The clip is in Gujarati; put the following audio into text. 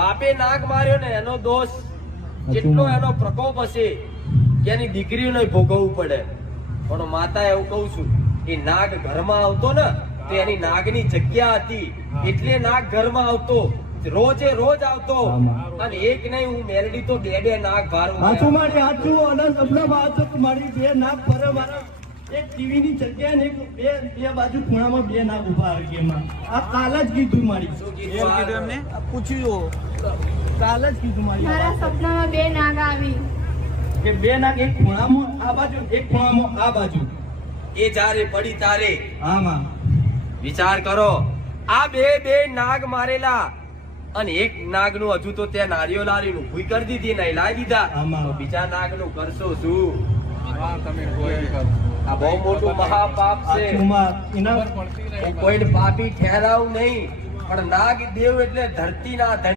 બાપે નાગ માર્યો ને એનો દોષ કેટલો એનો પ્રકોપ હશે કે એની દીકરીઓને ભોગવવું પડે. પણ માતા એવું કહું છું કે નાગ ઘરમાં આવતો ને તો એની નાગની જગ્યા હતી એટલે નાગ ઘરમાં આવતો, રોજે રોજ આવતો. અને એક નહીં, હું મેલડી તો બે નાગ ભારું. હાચું મારી હાચું અને સપના વાત મારી બે નાગ પર મારા એક ટીવી ની જગ્યા ને બે બાજુ ખૂણામાં બે નાગ ઉભા હરગેમાં. આ કાલ જ કીધું મારી. શું કીધું એમને? પૂછ્યું કાલ જ કીધું મારી. મારા સપનામાં બે નાગ આવી કે બે નાગ એક ખૂણામાં આ બાજુ એક ખૂણામાં આ બાજુ. એ જારે પડી તારે હા માં વિચાર કરો. આ બે નાગ મારેલા અને એક નાગ નું હજુ તો ત્યાં નાળિયો લારી નું ભૂઈ કરી દીધી, નહીં લાવી દીધા. તો બીજા નાગ નું કરશો શું? આ બહુ મોટું મહાપાપ છે. હું કોઈને પાપી ઠેરાવું નહીં, પણ નાગ દેવ એટલે ધરતી ના